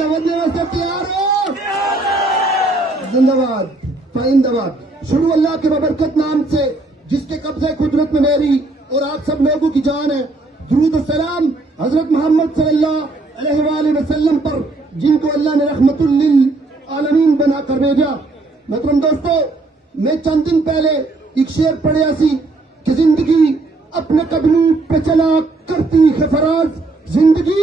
आगे बढ़ने वास्ते तैयार हो? जिंदाबाद फाइंदाबाद। शुरू अल्लाह के बबरकत नाम से जिसके कब्जे कुदरत में मेरी और आप सब लोगों की जान है। दुरूद सलाम हजरत मोहम्मद सल्लल्लाहु अलैहि वसल्लम पर, जिनको अल्लाह ने रहमतुल लिल आलमीन बनाकर भेजा। मोहतरम दोस्तों, मैं चंद दिन पहले एक शेर पढ़िया सी कि जिंदगी अपने कदमों पे चला करती है फराज, जिंदगी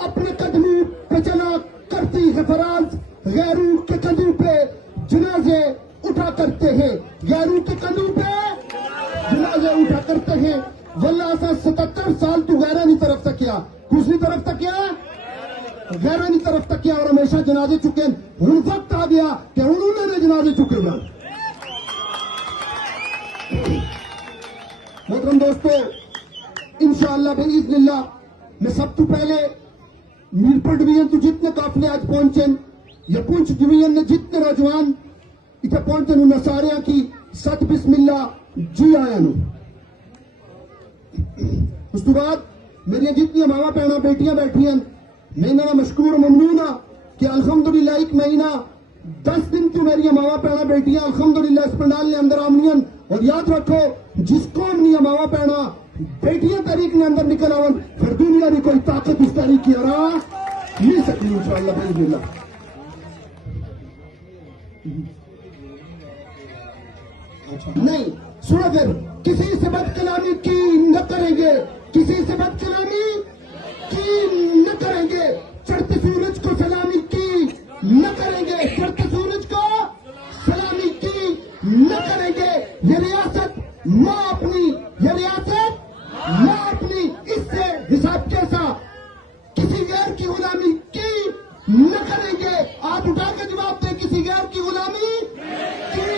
अपने कदमों पे चला करती है फराज, गैरों के कदमों पे जनाजे उठा करते हैं, गैरों के कदमों पे जनाजे उठा करते हैं। वल्लाह सा 77 साल तू गैरानी तरफ तक किया, दूसरी तरफ तक किया, गैरानी तरफ तक किया और हमेशा जनाजे चुके। हूं वक्त आ गया कि उन्होंने जनाजे चुके जाए। मोहतरम दोस्तों, इंशाअल्लाह बिइज़्निल्लाह मैं सब तो पहले मीरपुर डिवीजन तो जितने काफिले आज पहुंचे या पुंछ डिवीजन ने जितने नौजवान इतने पहुंचे उन्होंने सारे की सत बिस्मिल्लाह जी आया नु। उस तो बाद मेरिया जितनी मावा भैन बेटियां बैठियां मैं इन्होंने मशकूर ममनून हाँ कि अल्हम्दुलिल्लाह एक महीना 10 दिन तो मेरिया मावा भैन बेटियां अल्हम्दुलिल्लाह इस पंडाल के अंदर आमनियन। और याद रखो, जिस कौम निया मावा भैन बेटियां तारीख ने अंदर निकल आवन फिर दुनिया की कोई ताकत उस तारीख की हरा नहीं सकती इंशाअल्लाह बिइज़्निल्लाह। नहीं सुनो, फिर किसी से बदकलामी की न करेंगे, किसी से बदकलामी की न करेंगे, चढ़ते सूरज को सलामी की न करेंगे, चढ़ते सूरज को सलामी की न करेंगे। ये रियासत माँ अपनी, ये रियासत माँ अपनी, इससे हिसाब कैसा, किसी गैर की गुलामी की न करेंगे। आप उठा के जवाब दें, किसी गैर की गुलामी की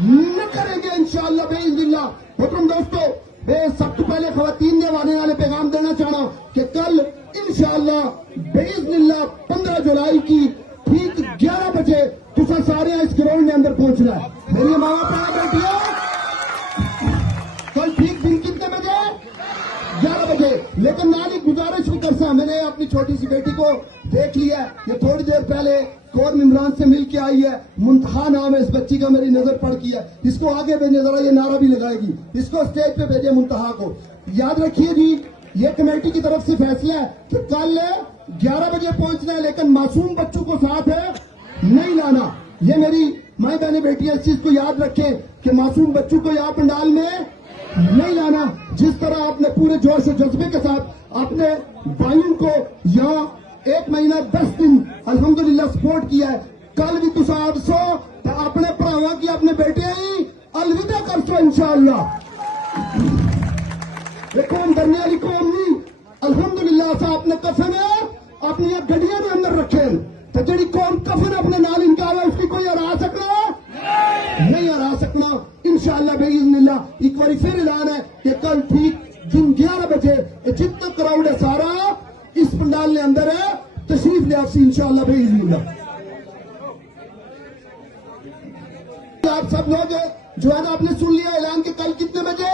न करेंगे इंशाअल्लाह बिइज़्निल्लाह। मोहतरम दोस्तों, मैं सबसे पहले खवातीन ने वाले पैगाम देना चाहना कि कल इंशाअल्लाह बिइज़्निल्लाह 15 जुलाई की ठीक 11 बजे तुसा सारे इस ग्राउंड में अंदर पहुंचना है। मेरी माँ बाप बैठिए, कल ठीक दिन कितने बजे? 11 बजे। लेकिन नाली गुजारिश भी कर सा, मैंने अपनी छोटी सी बेटी को देख लिया, ये थोड़ी देर पहले कौर इमरान से मिल के आई है, मुंतहा नाम है इस बच्ची का, मेरी नजर पड़ की है। इसको आगे भेजे, जरा ये नारा भी लगाएगी, इसको स्टेज पे भेजे मुंतहा को। याद रखिए जी, ये कमेटी की तरफ से फैसला है कि कल 11 बजे पहुंचना है, लेकिन मासूम बच्चों को साथ है नहीं लाना। ये मेरी माई बहने बेटियां इस चीज को याद रखें कि मासूम बच्चों को यहाँ पंडाल में नहीं लाना। जिस तरह आपने पूरे जोश और जज्बे के साथ अपने भाइयों को यहाँ 1 महीना 10 दिन अल्हम्दुलिल्लाह सपोर्ट किया है, कल भी तुम आप सो तो अपने भरावा की अपने बेटे ही अलविदा कर सो इंशाअल्लाह। कौम दरने वाली कौम नहीं, अल्हम्दुलिल्लाह सा अपने कफन अपनी गड्डिया के अंदर रखे तो जी कौम कफन अपने नाल इनका उसकी कोई हरा सकना नहीं हरा सकना इंशाअल्लाह बिइज़्निल्लाह। एक बार फिर ऐलान है कि कल ठीक दिन 11 बजे जितना क्राउड है सारा इस पंडाल के अंदर है, तशरीफ ले आपसी इंशाअल्लाह बिइज़्निल्लाह। आप सब लोग जो है ना आपने सुन लिया ऐलान के कल कितने बजे?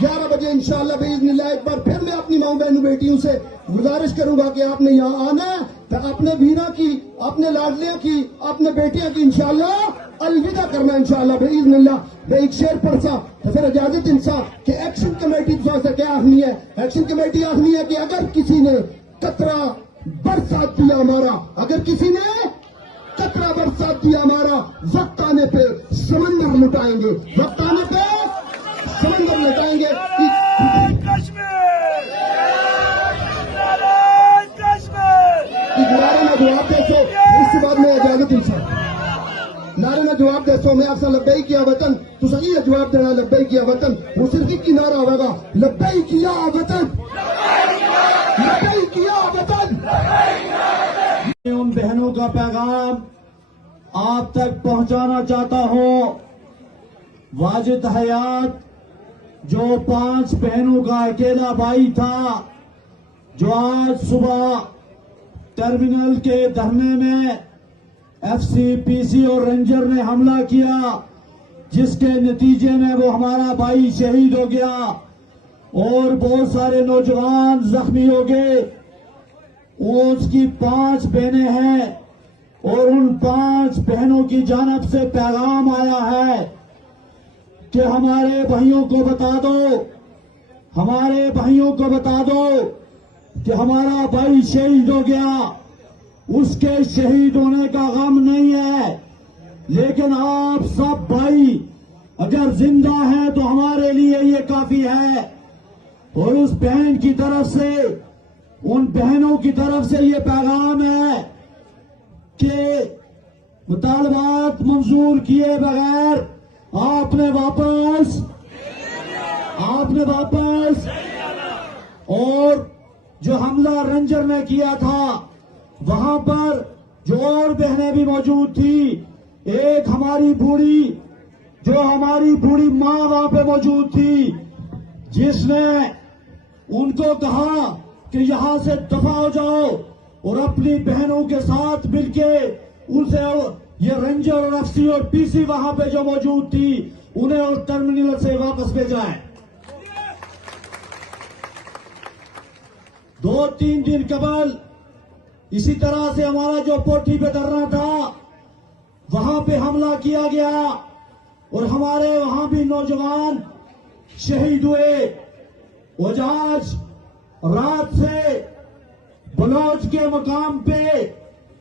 11 बजे इंशाअल्लाह बिइज़्निल्लाह। एक बार फिर मैं अपनी माँ बहनों बेटियों से गुजारिश करूंगा कि आपने यहाँ आना है तो अपने वीरा की, अपने लाडलियों की, अपने बेटियों की इंशाअल्लाह अलविदा करना इंशाअल्लाह बिइज़्निल्लाह। मैं एक शेर पढ़ सा तो फिर इजाजत इंसान कि एक्शन कमेटी से क्या आखनी है? एक्शन कमेटी आखनी है कि अगर किसी ने कतरा बरसात दिया हमारा, अगर किसी ने कतरा बरसात दिया हमारा, वक्त आने पे समंदर लुटाएंगे, वक्त आने पे समंदर लुटाएंगे। नारे में जवाब दे सो, इसके बाद में इजाजत इंसान नारे में जवाब दे सो। मैं आपसे लब्बई किया वतन, तो सही है जवाब देना लब्बई किया वतन। वो सिर्फ एक ही नारा होगा, लब्बई किया वतन, लब्बई किया वतन। उन बहनों का पैगाम आप तक पहुंचाना चाहता हूं। वाजिद हयात जो 5 बहनों का अकेला भाई था, जो आज सुबह टर्मिनल के धरने में एफसीपीसी और रेंजर ने हमला किया, जिसके नतीजे में वो हमारा भाई शहीद हो गया और बहुत सारे नौजवान जख्मी हो गए। उसकी 5 बहनें हैं और उन 5 बहनों की जानब से पैगाम आया है कि हमारे भाइयों को बता दो, हमारे भाइयों को बता दो कि हमारा भाई शहीद हो गया, उसके शहीद होने का गम नहीं है, लेकिन आप सब भाई अगर जिंदा हैं तो हमारे लिए ये काफी है। और उस बहन की तरफ से, उन बहनों की तरफ से ये पैगाम है कि मुतालबात मंजूर किए बगैर आपने वापस और जो हमला रेंजर ने किया था वहां पर जो और बहनें भी मौजूद थी, एक हमारी बूढ़ी, जो हमारी बूढ़ी माँ वहां पे मौजूद थी, जिसने उनको कहा कि यहां से दफा हो जाओ और अपनी बहनों के साथ मिलके उनसे ये रेंजर और एफसी और पीसी वहां पे जो मौजूद थी उन्हें उस टर्मिनल से वापस भेजा है। 2-3 दिन कबल इसी तरह से हमारा जो पोठी पे धरना था वहां पे हमला किया गया और हमारे वहां भी नौजवान शहीद हुए। और आज रात से बलौच के मकाम पे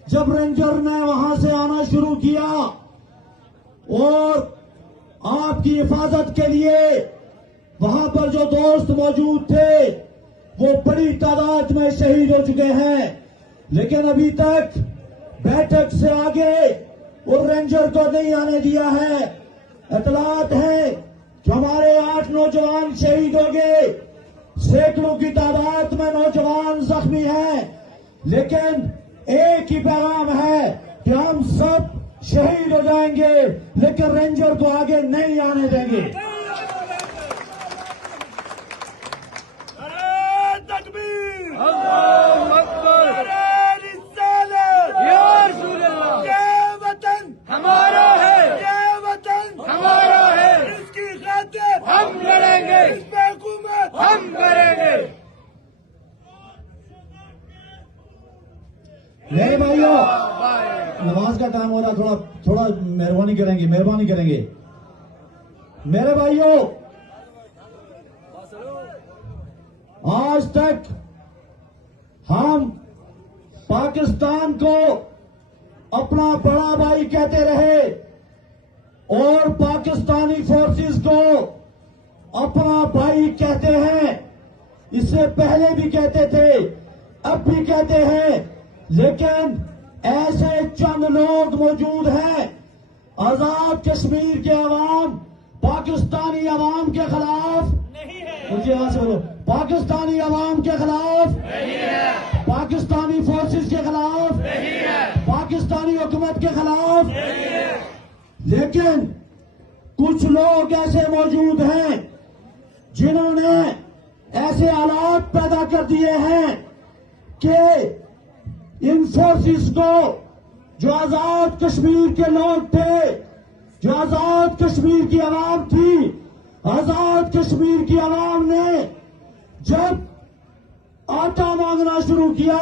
जब रेंजर ने वहां से आना शुरू किया और आपकी हिफाजत के लिए वहां पर जो दोस्त मौजूद थे वो बड़ी तादाद में शहीद हो चुके हैं, लेकिन अभी तक बैठक से आगे और रेंजर को नहीं आने दिया है। इतलात है कि हमारे 8 नौजवान शहीद हो गए, सैकड़ों की तादाद में नौजवान जख्मी हैं, लेकिन एक ही पैगाम है कि हम सब शहीद हो जाएंगे लेकिन रेंजर को आगे नहीं आने देंगे। मेरे भाइयों, नमाज का टाइम हो रहा, थोड़ा मेहरबानी करेंगे। मेरे भाइयों, आज तक हम पाकिस्तान को अपना बड़ा भाई कहते रहे और पाकिस्तानी फोर्सेस को अपना भाई कहते हैं। इससे पहले भी कहते थे, अब भी कहते हैं, लेकिन ऐसे चंद लोग मौजूद हैं, आजाद कश्मीर के अवाम पाकिस्तानी अवाम के खिलाफ नहीं है। मुझे यहां से बोलो, पाकिस्तानी अवाम के खिलाफ नहीं है, पाकिस्तानी फोर्सेस के खिलाफ नहीं है, पाकिस्तानी हुकूमत के खिलाफ नहीं है। लेकिन कुछ लोग ऐसे मौजूद हैं जिन्होंने ऐसे हालात पैदा कर दिए हैं कि इन फोर्सेस को, जो आजाद कश्मीर के लोग थे, जो आजाद कश्मीर की आवाम थी, आजाद कश्मीर की आवाम ने जब आटा मांगना शुरू किया,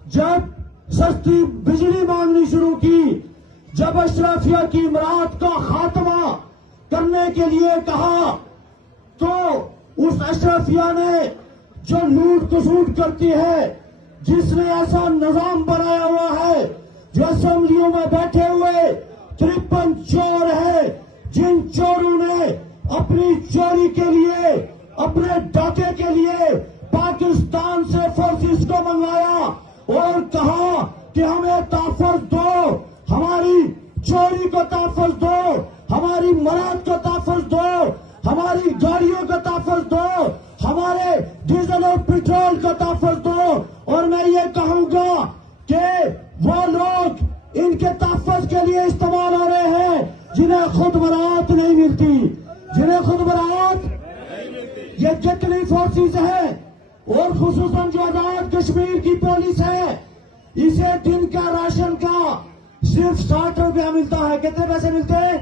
जब सस्ती बिजली मांगनी शुरू की, जब अशरफिया की इमरात का खात्मा करने के लिए कहा, तो उस अशरफिया ने जो लूट खसूट करती है, जिसने ऐसा निजाम बनाया हुआ है, जो असेंबलियों में बैठे हुए 53 चोर है, जिन चोरों ने अपनी चोरी के लिए, अपने डाके के लिए पाकिस्तान से फोर्सेस को मंगवाया और कहा कि हमें तहफ़्फ़ुज़ दो, हमारी चोरी को तहफ़्फ़ुज़ दो, हमारी मराद को तहफ़्फ़ुज़ दो, हमारी गाड़ियों को तहफ़्फ़ुज़ दो, हमारे डीजल और पेट्रोल को तहफ़्फ़ुज़ दो। और मैं ये कहूंगा कि वो लोग इनके तहफ़्फ़ुज़ के लिए इस्तेमाल हो रहे हैं जिन्हें खुद बरात नहीं मिलती, जिन्हें खुद बरात, ये जितनी फोर्सेस हैं और खुसूसन जो आजाद कश्मीर की पुलिस है, इसे दिन का राशन का सिर्फ 60 रुपया मिलता है। कितने पैसे मिलते हैं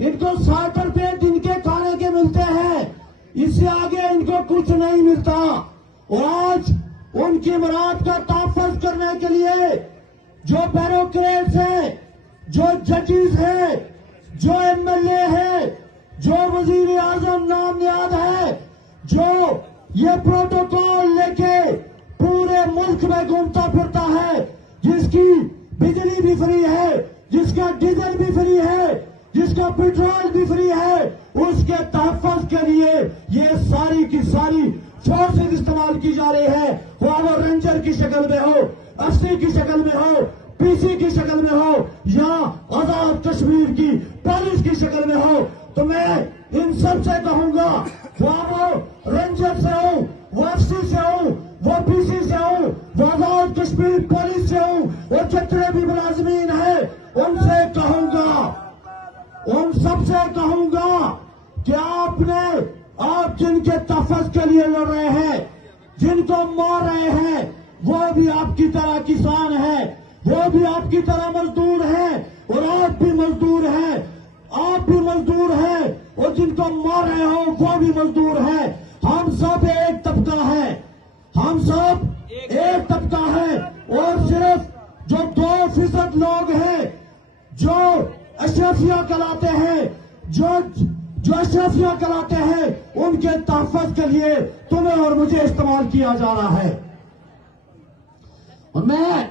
इनको? 60 रुपये दिन के खाने के मिलते हैं, इससे आगे इनको कुछ नहीं मिलता। और आज उनकी मुराद का तहफ़्फ़ुज़ करने के लिए जो ब्यूरोक्रेट्स हैं, जो जजेस हैं, जो एमएलए हैं, जो वजीर आजम नामयाद है, जो ये प्रोटोकॉल लेके पूरे मुल्क में घूमता फिरता है, जिसकी बिजली भी फ्री है, जिसका डीजल भी फ्री है, जिसका पेट्रोल भी फ्री है, उसके तहफ़्फ़ुज़ के लिए ये सारी की सारी फोर्सेज इस्तेमाल की जा रही है। वो रेंजर की शक्ल में हो, एससी की शक्ल में हो, पीसी की शक्ल में हो, या आजाद कश्मीर की पुलिस की शक्ल में हो। तो मैं इन सब से कहूंगा, वो रेंजर से हो, वो एससी से हो, वो पीसी से हो, वो आजाद कश्मीर पुलिस से हो, वो जितने भी मुलाजमीन है, उनसे कहूंगा, उन सबसे कहूंगा कि आप जिनके तहफ़्फ़ुज़ के लिए लड़ रहे हैं, जिनको मार रहे हैं, वो भी आपकी तरह किसान हैं, वो भी आपकी तरह मजदूर हैं, और आप भी मजदूर हैं, आप भी मजदूर हैं, और जिनको मार रहे हो वो भी मजदूर हैं। हम सब एक तबका है, हम सब एक तबका है, और सिर्फ जो 2% लोग हैं जो अशरफिया कहलाते हैं, जो अशरफिया कहलाते हैं, उनके तहफ़्फ़ुज़ के लिए तुम्हें और मुझे इस्तेमाल किया जा रहा है। और मैं